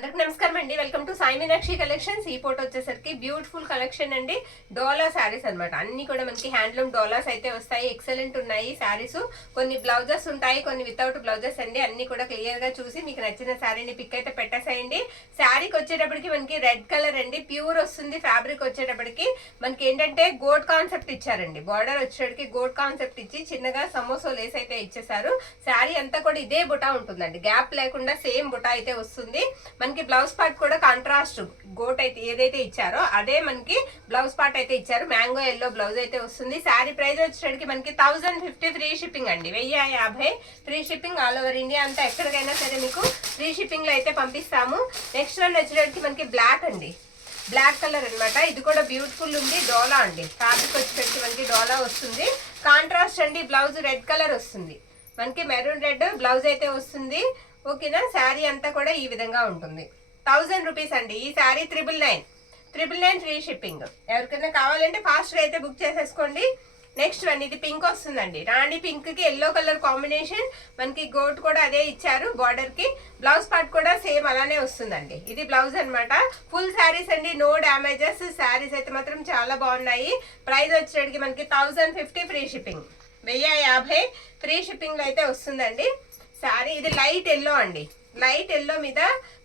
అందరికి నమస్కారం అండి. Welcome to Sai Meenakshi collections. ఈ ఫోటో వచ్చేసరికి బ్యూటిఫుల్ కలెక్షన్ అండి. డోలా శారీస్ అనమాట. అన్ని కూడా మనకి హ్యాండ్లూమ్ డోలాస్ అయితే వస్తాయి. ఎక్సలెంట్ ఉన్నాయి శారీస్. కొన్ని బ్లౌజెస్ ఉంటాయి, కొన్ని వితౌట్ బ్లౌజెస్ అండి. అన్ని కూడా క్లియర్ గా చూసి మీకు నచ్చిన శారీని పిక్ అయితే పెట్టేసేయండి. శారీకి వచ్చేటప్పటికి మనకి రెడ్ కలర్ అండి, ప్యూర్ వస్తుంది. ఫ్యాబ్రిక్ వచ్చేటప్పటికి మనకి ఏంటంటే గోడ్ కాన్సెప్ట్ ఇచ్చారండి. బార్డర్ వచ్చేటప్పటికి గోడ్ కాన్సెప్ట్ ఇచ్చి చిన్నగా సమోసో లేస్ అయితే ఇచ్చేసారు. శారీ అంతా కూడా ఇదే బుటా ఉంటుందండి, గ్యాప్ లేకుండా సేమ్ బుటా అయితే వస్తుంది. మనకి బ్లౌజ్ పార్ట్ కూడా కాంట్రాస్ట్ గోట్ అయితే ఏదైతే ఇచ్చారో అదే మనకి బ్లౌజ్ పార్ట్ అయితే ఇచ్చారు. మ్యాంగో ఎల్లో బ్లౌజ్ అయితే వస్తుంది. శారీ ప్రైస్ వచ్చేసరికి మనకి 1050 ఫ్రీ షిప్పింగ్ అండి. 1050 free shipping all over India అంతా. ఎక్కడికైనా సరే మీకు ఫ్రీ షిప్పింగ్ లో అయితే పంపిస్తాము. నెక్స్ట్ వన్ వచ్చేసరికి మనకి బ్లాక్ అండి, బ్లాక్ కలర్ అనమాట. ఇది కూడా బ్యూటిఫుల్ ఉంది. డోలా అండి, ఫ్యాబ్రిక్ వచ్చేసరికి మనకి డోలా వస్తుంది. కాంట్రాస్ట్ అండి, బ్లౌజ్ రెడ్ కలర్ వస్తుంది. మనకి మెరూన్ రెడ్ బ్లౌజ్ అయితే వస్తుంది. ఓకేనా. శారీ అంతా కూడా ఈ విధంగా ఉంటుంది. 1000 రూపీస్ అండి. ఈ శారీ 999 ఫ్రీ షిప్పింగ్. ఎవరికైనా కావాలంటే ఫాస్ట్ గా అయితే బుక్ చేసేసుకోండి. నెక్స్ట్ వన్ ఇది పింక్ వస్తుందండి. రాణి పింక్ కి ఎల్లో కలర్ కాంబినేషన్. మనకి గోట్ కూడా అదే ఇచ్చారు బార్డర్ కి. బ్లౌజ్ పార్ట్ కూడా సేమ్ అలానే వస్తుందండి. ఇది బ్లౌజ్ అనమాట. ఫుల్ శారీస్ అండి, నో డ్యామేజెస్. శారీస్ అయితే మాత్రం చాలా బాగున్నాయి. ప్రైస్ వచ్చేటికి మనకి 1050 ఫ్రీ షిప్పింగ్. 1050 ఫ్రీ షిప్పింగ్ లో అయితే వస్తుందండి శారీ. ఇది లైట్ ఎల్లో అండి, లైట్ ఎల్లో మీద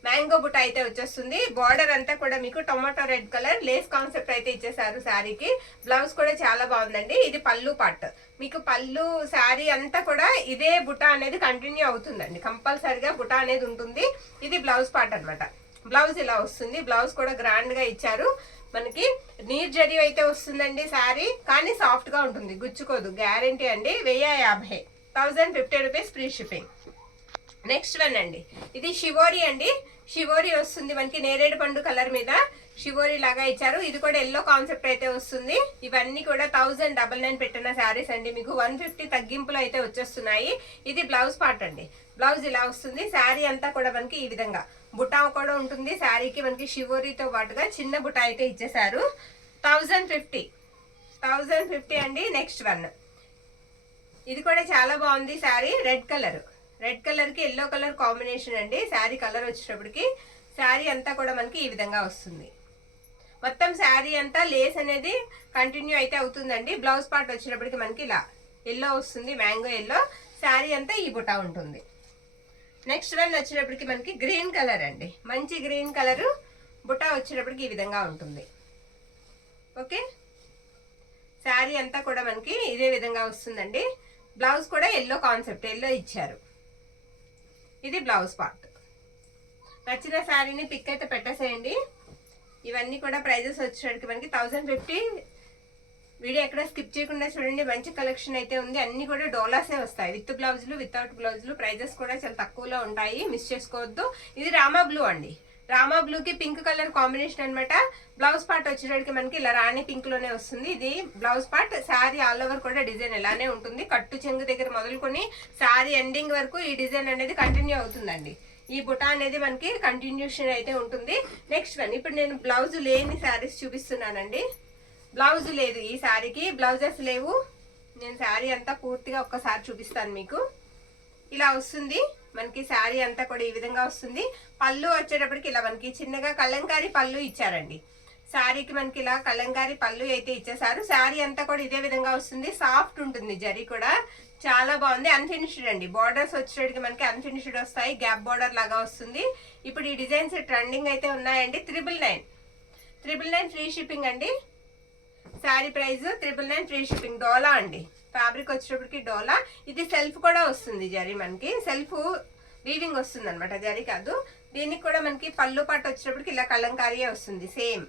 మ్యాంగో బుట్ట అయితే వచ్చేస్తుంది. బార్డర్ అంతా కూడా మీకు tomato red colour Lay's concept అయితే ఇచ్చేసారు శారీకి. బ్లౌజ్ కూడా చాలా బాగుందండి. ఇది పళ్ళు పార్ట్. మీకు పళ్ళు శారీ అంతా కూడా ఇదే బుట్ట అనేది కంటిన్యూ అవుతుందండి. కంపల్సరిగా బుట్ట అనేది ఉంటుంది. ఇది బ్లౌజ్ పార్ట్ అనమాట. బ్లౌజ్ ఇలా వస్తుంది. బ్లౌజ్ కూడా గ్రాండ్ గా ఇచ్చారు. మనకి నీర్ జరీ అయితే వస్తుందండి శారీ, కానీ సాఫ్ట్ గా ఉంటుంది, గుచ్చుకోదు, గ్యారంటీ అండి. 1050 1050 rupees free shipping. Next one అండి, ఇది షివోరి అండి. షివోరి వస్తుంది మనకి నేరేడు పండు కలర్ మీద షివోరి లాగా ఇచ్చారు. ఇది కూడా ఎల్లో కాన్సెప్ట్ అయితే వస్తుంది. ఇవన్నీ కూడా 1099 పెట్టిన శారీస్ అండి. మీకు 150 తగ్గింపులు అయితే వచ్చేస్తున్నాయి. ఇది బ్లౌజ్ పార్ట్ అండి. బ్లౌజ్ ఇలా వస్తుంది. శారీ అంతా కూడా మనకి ఈ విధంగా బుటా కూడా ఉంటుంది. శారీకి మనకి షివోరితో పాటుగా చిన్న బుటా అయితే ఇచ్చేసారు. 1050 అండి. నెక్స్ట్ వన్ ఇది కూడా చాలా బాగుంది sari. Red colour, red colour కి ఎల్లో కలర్ కాంబినేషన్ అండి. శారీ కలర్ వచ్చేటప్పటికి శారీ అంతా కూడా మనకి ఈ విధంగా వస్తుంది. మొత్తం శారీ అంతా లేస్ అనేది కంటిన్యూ అయితే అవుతుందండి. బ్లౌజ్ పార్ట్ వచ్చేటప్పటికి మనకి ఇలా ఎల్లో వస్తుంది, మ్యాంగో ఎల్లో. శారీ అంతా ఈ బుటా ఉంటుంది. నెక్స్ట్ వన్ వచ్చేటప్పటికి మనకి గ్రీన్ కలర్ అండి, మంచి గ్రీన్ కలర్. బుటా వచ్చేటప్పటికి ఈ విధంగా ఉంటుంది. ఓకే. శారీ అంతా కూడా మనకి ఇదే విధంగా వస్తుందండి. బ్లౌజ్ కూడా ఎల్లో కాన్సెప్ట్, ఎల్లో ఇచ్చారు. ఇది బ్లౌజ్ పార్ట్. నచ్చిన శారీని పిక్ అయితే పెట్టేసేయండి. ఇవన్నీ కూడా ప్రైజెస్ వచ్చేసరికి మనకి 1050. వీడియో ఎక్కడ స్కిప్ చేయకుండా చూడండి, మంచి కలెక్షన్ అయితే ఉంది. అన్ని కూడా డోలాసే వస్తాయి, విత్ బ్లౌజులు వితౌట్ బ్లౌజులు. ప్రైజెస్ కూడా చాలా తక్కువలో ఉంటాయి, మిస్ చేసుకోవద్దు. ఇది రామా బ్లూ అండి. రామా బ్లూ కి పింక్ కలర్ కాంబినేషన్ అనమాట. బ్లౌజ్ పార్ట్ వచ్చేటప్పటికి మనకి ఇలా రాణి పింక్ లోనే వస్తుంది. ఇది blouse part. Sari all over కూడా డిజైన్ ఇలానే ఉంటుంది. కట్టు చెంగు దగ్గర మొదలుకొని శారీ ఎండింగ్ వరకు ఈ డిజైన్ అనేది కంటిన్యూ అవుతుందండి. ఈ బుటా అనేది మనకి కంటిన్యూషన్ అయితే ఉంటుంది. నెక్స్ట్ వన్, ఇప్పుడు నేను బ్లౌజ్ లేని శారీస్ చూపిస్తున్నానండి. బ్లౌజ్ లేదు ఈ శారీకి, బ్లౌజెస్ లేవు. నేను శారీ అంతా పూర్తిగా ఒక్కసారి చూపిస్తాను మీకు. ఇలా వస్తుంది మనకి శారీ అంతా కూడా ఈ విధంగా వస్తుంది. పళ్ళు వచ్చేటప్పటికి ఇలా మనకి చిన్నగా కలంకారీ పళ్ళు ఇచ్చారండి. శారీకి మనకి ఇలా కలంకారీ పళ్ళు అయితే ఇచ్చేసారు. శారీ అంతా కూడా ఇదే విధంగా వస్తుంది. సాఫ్ట్ ఉంటుంది, జరీ కూడా చాలా బాగుంది. అన్ఫినిష్డ్ అండి. బార్డర్స్ వచ్చేటప్పటికి మనకి అన్ఫినిష్డ్ వస్తాయి, గ్యాప్ బార్డర్ లాగా వస్తుంది. ఇప్పుడు ఈ డిజైన్స్ ట్రెండింగ్ అయితే ఉన్నాయండి. 999 ఫ్రీ షిప్పింగ్ అండి. Sari price 999 free shipping. డోలా అండి, ఫ్యాబ్రిక్ వచ్చేటప్పటికి డోలా. ఇది సెల్ఫ్ కూడా వస్తుంది జరీ, మనకి సెల్ఫ్ వీవింగ్ వస్తుంది అనమాట, జరీ కాదు. దీనికి కూడా మనకి పళ్ళు పాటు వచ్చేటప్పటికి ఇలా కలంకారీయే వస్తుంది, సేమ్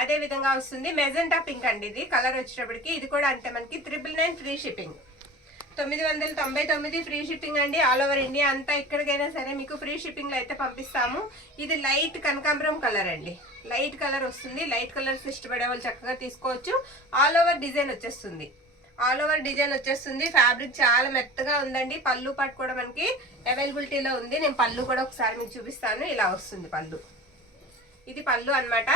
అదే విధంగా వస్తుంది. మెజెంటా పింక్ అండి ఇది కలర్ వచ్చేటప్పటికి. ఇది కూడా అంటే మనకి 999 ఫ్రీ షిప్పింగ్. 999 ఫ్రీ షిప్పింగ్ అండి. ఆల్ ఓవర్ ఇండియా అంతా. ఎక్కడికైనా సరే మీకు ఫ్రీ షిప్పింగ్ లో అయితే పంపిస్తాము. ఇది లైట్ కనకాంబరం కలర్ అండి, లైట్ కలర్ వస్తుంది. లైట్ కలర్స్ ఇష్టపడే వాళ్ళు చక్కగా తీసుకోవచ్చు. ఆల్ ఓవర్ డిజైన్ వచ్చేస్తుంది, ఆల్ ఓవర్ డిజైన్ వచ్చేస్తుంది. ఫ్యాబ్రిక్ చాలా మెత్తగా ఉందండి. పళ్ళు పాటు కూడా మనకి అవైలబిలిటీలో ఉంది. నేను పళ్ళు కూడా ఒకసారి మీకు చూపిస్తాను. ఇలా వస్తుంది పళ్ళు. ఇది పళ్ళు అనమాట.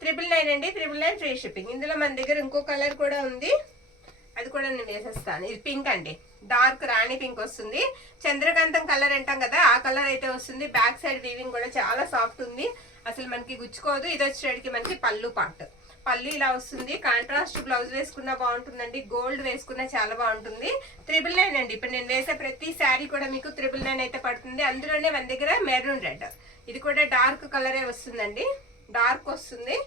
999 అండి. 999 ఫ్రీ షిప్పింగ్. ఇందులో మన దగ్గర ఇంకో కలర్ కూడా ఉంది, అది కూడా నేను వేసేస్తాను. ఇది పింక్ అండి. డార్క్ రాణి పింక్ వస్తుంది. చంద్రకాంతం కలర్ అంటాం కదా, ఆ కలర్ అయితే వస్తుంది. బ్యాక్ సైడ్ వీవింగ్ కూడా చాలా సాఫ్ట్ ఉంది, అసలు మనకి గుచ్చుకోదు. ఇది వచ్చేటికి మనకి పళ్ళు పార్ట్. పళ్ళు ఇలా వస్తుంది. కాంట్రాస్ట్ బ్లౌజ్ వేసుకున్నా బాగుంటుందండి, గోల్డ్ వేసుకున్నా చాలా బాగుంటుంది. 999 అండి. ఇప్పుడు నేను వేసే ప్రతి శారీ కూడా మీకు 999 అయితే పడుతుంది. అందులోనే మన దగ్గర మెరూన్ రెడ్, ఇది కూడా డార్క్ కలరే వస్తుందండి, డార్క్ వస్తుంది.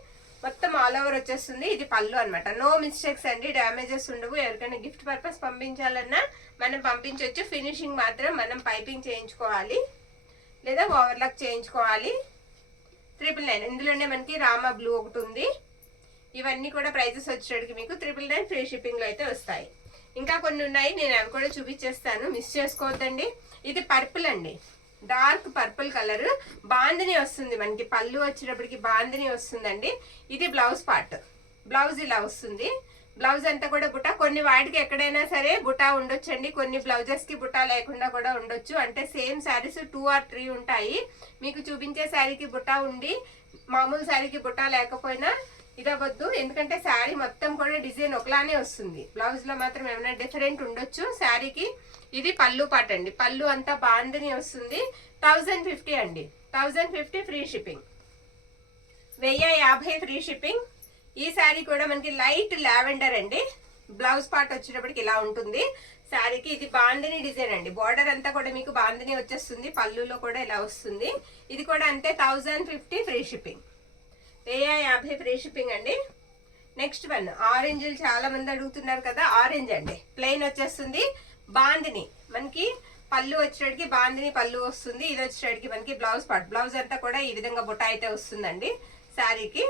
మొత్తం ఆల్ ఓవర్ వచ్చేస్తుంది. ఇది పళ్ళు అనమాట. నో మిస్టేక్స్ అండి, డ్యామేజెస్ ఉండవు. ఎవరికైనా గిఫ్ట్ పర్పస్ పంపించాలన్నా మనం పంపించవచ్చు. ఫినిషింగ్ మాత్రం మనం పైపింగ్ చేయించుకోవాలి లేదా ఓవర్లాక్ చేయించుకోవాలి. 999. ఇందులోనే మనకి రామా బ్లూ ఒకటి ఉంది. ఇవన్నీ కూడా ప్రైజెస్ వచ్చేటికి మీకు 999 ఫ్రీ షిప్పింగ్ లో అయితే వస్తాయి. ఇంకా కొన్ని ఉన్నాయి, నేను అవి కూడా చూపించేస్తాను, మిస్ చేసుకోవద్దండి. ఇది పర్పుల్ అండి, డార్క్ పర్పుల్ కలర్, బాందిని వస్తుంది మనకి. పళ్ళు వచ్చేటప్పటికి బాందిని వస్తుందండి. ఇది బ్లౌజ్ పార్ట్. బ్లౌజ్ ఇలా వస్తుంది. బ్లౌజ్ అంతా కూడా బుటా. కొన్ని వాటికి ఎక్కడైనా సరే బుటా ఉండొచ్చండి, కొన్ని బ్లౌజెస్ కి బుటా లేకుండా కూడా ఉండొచ్చు. అంటే సేమ్ శారీస్ 2 or 3 ఉంటాయి. మీకు చూపించే శారీకి బుటా ఉండి మామూలు శారీకి బుటా లేకపోయినా ఇదవద్దు, ఎందుకంటే శారీ మొత్తం కూడా డిజైన్ ఒకలానే వస్తుంది. బ్లౌజ్ లో మాత్రం ఏమైనా డిఫరెంట్ ఉండొచ్చు శారీకి. ఇది పళ్ళు పాట అండి. పళ్ళు అంతా బాందిని వస్తుంది. 1050 అండి, 1050 ఫ్రీ షిప్పింగ్, 1050 ఫ్రీ షిప్పింగ్. ఈ శారీ కూడా మనకి లైట్ లావెండర్ అండి. బ్లౌజ్ పార్ట్ వచ్చేటప్పటికి ఇలా ఉంటుంది శారీకి. ఇది బాందిని డిజైన్ అండి. బార్డర్ అంతా కూడా మీకు బాందిని వచ్చేస్తుంది. పళ్ళులో కూడా ఇలా వస్తుంది. ఇది కూడా అంతే 1050 ఫ్రీ షిప్పింగ్, 1050 ఫ్రీ షిప్పింగ్ అండి. నెక్స్ట్ వన్ ఆరెంజ్, చాలా మంది అడుగుతున్నారు కదా, ఆరెంజ్ అండి. ప్లెయిన్ వచ్చేస్తుంది. బాందిని మనకి పళ్ళు వచ్చేటికి బాందిని పళ్ళు వస్తుంది. ఇది వచ్చేటికి మనకి బ్లౌజ్ పార్ట్. బ్లౌజ్ అంతా కూడా ఈ విధంగా బుట్ట అయితే వస్తుందండి శారీకి.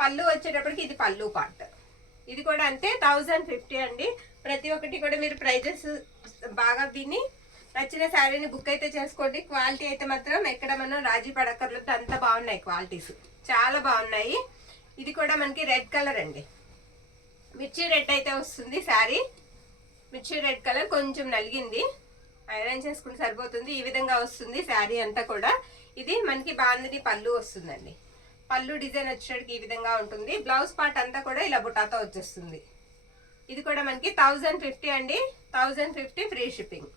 పళ్ళు వచ్చేటప్పటికి ఇది పళ్ళు పార్ట్. ఇది కూడా అంతే 1050 అండి. ప్రతి ఒక్కటి కూడా మీరు ప్రైజెస్ బాగా విని నచ్చిన శారీని బుక్ అయితే చేసుకోండి. క్వాలిటీ అయితే మాత్రం ఎక్కడ మనం రాజీ పడక్కర్లేదు, అంత బాగున్నాయి క్వాలిటీస్, చాలా బాగున్నాయి. ఇది కూడా మనకి రెడ్ కలర్ అండి, మిర్చి రెడ్ అయితే వస్తుంది శారీ. మిర్చి రెడ్ కలర్ కొంచెం నలిగింది, ఐరన్ చేసుకుంటే సరిపోతుంది. ఈ విధంగా వస్తుంది శారీ అంతా కూడా. ఇది మనకి బాందిని పళ్ళు వస్తుందండి. పళ్ళు డిజైన్ వచ్చేటికి ఈ విధంగా ఉంటుంది. బ్లౌజ్ పార్ట్ అంతా కూడా ఇలా బుటాతో వచ్చేస్తుంది. ఇది కూడా మనకి 1050 అండి, 1050 free shipping.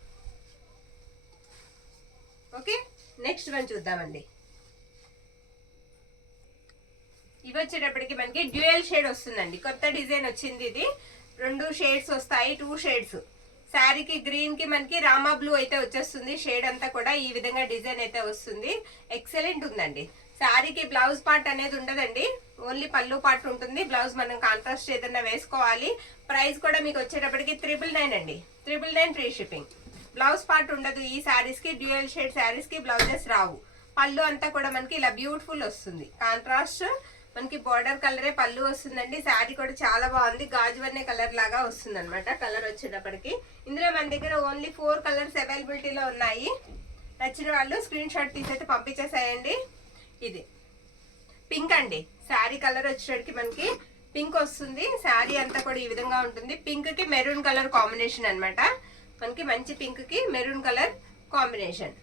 Okay, next one చూద్దామండి. ఇవి వచ్చేటప్పటికి మనకి డ్యూయల్ షేడ్ వస్తుందండి. కొత్త డిజైన్ వచ్చింది. ఇది 2 షేడ్స్ వస్తాయి, 2 షేడ్స్. శారీకి గ్రీన్ కి మనకి రామా బ్లూ అయితే వచ్చేస్తుంది. షేడ్ అంతా కూడా ఈ విధంగా డిజైన్ అయితే వస్తుంది. ఎక్సలెంట్ ఉందండి. శారీకి బ్లౌజ్ పార్ట్ అనేది ఉండదండి, ఓన్లీ పళ్ళు పార్ట్ ఉంటుంది. బ్లౌజ్ మనం కాంట్రాస్ట్ ఏదైనా వేసుకోవాలి. ప్రైస్ కూడా మీకు వచ్చేటప్పటికి 999 అండి, 999 ఫ్రీ షిప్పింగ్. బ్లౌజ్ పార్ట్ ఉండదు ఈ శారీస్ కి. డ్యూయల్ షేడ్ శారీస్ కి బ్లౌజెస్ రావు. పళ్ళు అంతా కూడా మనకి ఇలా బ్యూటిఫుల్ వస్తుంది. కాంట్రాస్ట్ మనకి బార్డర్ కలరే పళ్ళు వస్తుందండి. శారీ కూడా చాలా బాగుంది. గాజువన్నే కలర్ లాగా వస్తుంది అనమాట కలర్ వచ్చేటప్పటికి. ఇందులో మన దగ్గర ఓన్లీ 4 కలర్స్ అవైలబిలిటీలో ఉన్నాయి. నచ్చిన వాళ్ళు స్క్రీన్ షాట్ తీసైతే పంపించేసాయండి. ఇది పింక్ అండి. శారీ కలర్ వచ్చేటప్పటికి మనకి పింక్ వస్తుంది. శారీ అంతా కూడా ఈ విధంగా ఉంటుంది. పింక్ కి మెరూన్ కలర్ కాంబినేషన్ అనమాట. మనకి మంచి పింక్ కి మెరూన్ కలర్ కాంబినేషన్.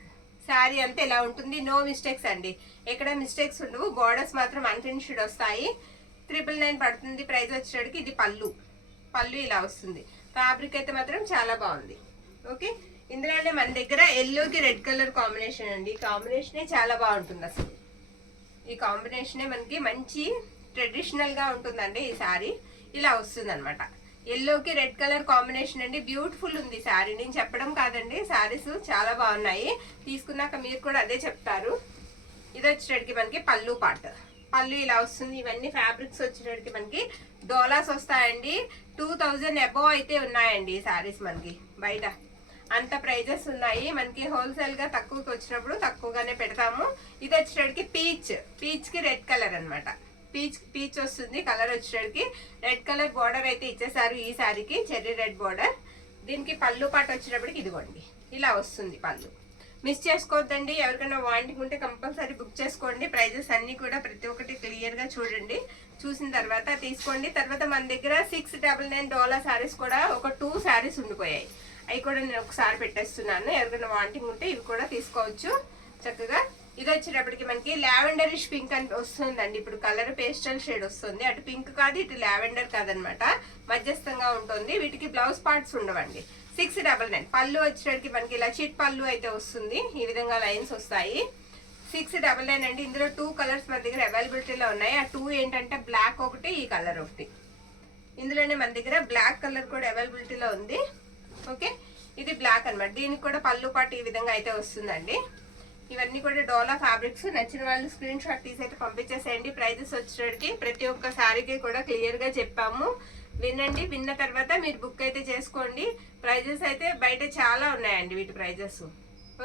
శారీ అంతా ఇలా ఉంటుంది. నో మిస్టేక్స్ అండి, ఎక్కడ మిస్టేక్స్ ఉండవు. బార్డర్స్ మాత్రం అన్ఫినిష్డ్ వస్తాయి. 999 పడుతుంది. ప్రైస్ వచ్చేటికి ఇది పళ్ళు. పళ్ళు ఇలా వస్తుంది. ఫ్యాబ్రిక్ అయితే మాత్రం చాలా బాగుంది. ఓకే, ఇందులోనే మన దగ్గర ఎల్లోకి రెడ్ కలర్ కాంబినేషన్ అండి. ఈ కాంబినేషనే చాలా బాగుంటుంది. అసలు ఈ కాంబినేషనే మనకి మంచి ట్రెడిషనల్ గా ఉంటుందండి. ఈ శారీ ఇలా వస్తుంది అనమాట. ఎల్లోకి రెడ్ కలర్ కాంబినేషన్ అండి. బ్యూటిఫుల్ ఉంది శారీ. నేను చెప్పడం కాదండి, శారీస్ చాలా బాగున్నాయి. తీసుకున్నాక మీరు కూడా అదే చెప్తారు. ఇది వచ్చేటికి మనకి పళ్ళు పార్ట్. పళ్ళు ఇలా వస్తుంది. ఇవన్నీ ఫ్యాబ్రిక్స్ వచ్చేటికి మనకి డోలాస్ వస్తాయండి. 2000 అబోవ్ అయితే ఉన్నాయండి ఈ శారీస్ మనకి. బయట అంత ప్రైజెస్ ఉన్నాయి. మనకి హోల్సేల్ గా తక్కువకి వచ్చినప్పుడు తక్కువగానే పెడతాము. ఇది వచ్చేటికి పీచ్ కి రెడ్ కలర్ అనమాట. పీచ్ వస్తుంది కలర్ వచ్చేటికి. రెడ్ కలర్ బార్డర్ అయితే ఇచ్చేసారు ఈ శారీకి, చెర్రీ రెడ్ బార్డర్. దీనికి పళ్ళు పాటు వచ్చేటప్పటికి ఇదిగోండి ఇలా వస్తుంది పళ్ళు. మిస్ చేసుకోవద్దండి. ఎవరికైనా వాంటింగ్ ఉంటే కంపల్సరీ బుక్ చేసుకోండి. ప్రైజెస్ అన్ని కూడా ప్రతి ఒక్కటి క్లియర్ గా చూడండి. చూసిన తర్వాత తీసుకోండి. తర్వాత మన దగ్గర $699 శారీస్ కూడా ఒక 2 శారీస్ ఉండిపోయాయి. అవి కూడా నేను ఒకసారి పెట్టేస్తున్నాను. ఎవరికైనా వాంటింగ్ ఉంటే ఇవి కూడా తీసుకోవచ్చు చక్కగా. ఇది వచ్చేటప్పటికి మనకి లావెండరిష్ పింక్ అని వస్తుందండి. ఇప్పుడు కలర్ పేస్టల్ షేడ్ వస్తుంది. అటు పింక్ కాదు, ఇటు లావెండర్ కాదనమాట, మధ్యస్థంగా ఉంటుంది. వీటికి బ్లౌజ్ పార్ట్స్ ఉండవండి. 699. పళ్ళు వచ్చేటికి మనకి ఇలా చిట్ పళ్ళు అయితే వస్తుంది, ఈ విధంగా లైన్స్ వస్తాయి. 699 అండి. ఇందులో 2 కలర్స్ మన దగ్గర అవైలబిలిటీలో ఉన్నాయి. ఆ 2 ఏంటంటే బ్లాక్ ఒకటి, ఈ కలర్ ఒకటి. ఇందులోనే మన దగ్గర బ్లాక్ కలర్ కూడా అవైలబిలిటీలో ఉంది. ఓకే, ఇది బ్లాక్ అన్నమాట. దీనికి కూడా పళ్ళు పాటు ఈ విధంగా అయితే వస్తుందండి. ఇవన్నీ కూడా డోలా ఫ్యాబ్రిక్స్. నచ్చిన వాళ్ళు స్క్రీన్ షాట్ తీసి అయితే పంపించేసేయండి. ప్రైజెస్ వచ్చేటికి ప్రతి ఒక్క శారీకి కూడా క్లియర్గా చెప్పాము, వినండి. విన్న తర్వాత మీరు బుక్ అయితే చేసుకోండి. ప్రైజెస్ అయితే బయట చాలా ఉన్నాయండి వీటి ప్రైజెస్.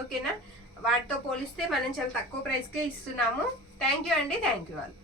ఓకేనా, వాటితో పోలిస్తే మనం చాలా తక్కువ ప్రైస్కే ఇస్తున్నాము. థ్యాంక్ యూ అండి, థ్యాంక్ యూ ఆల్.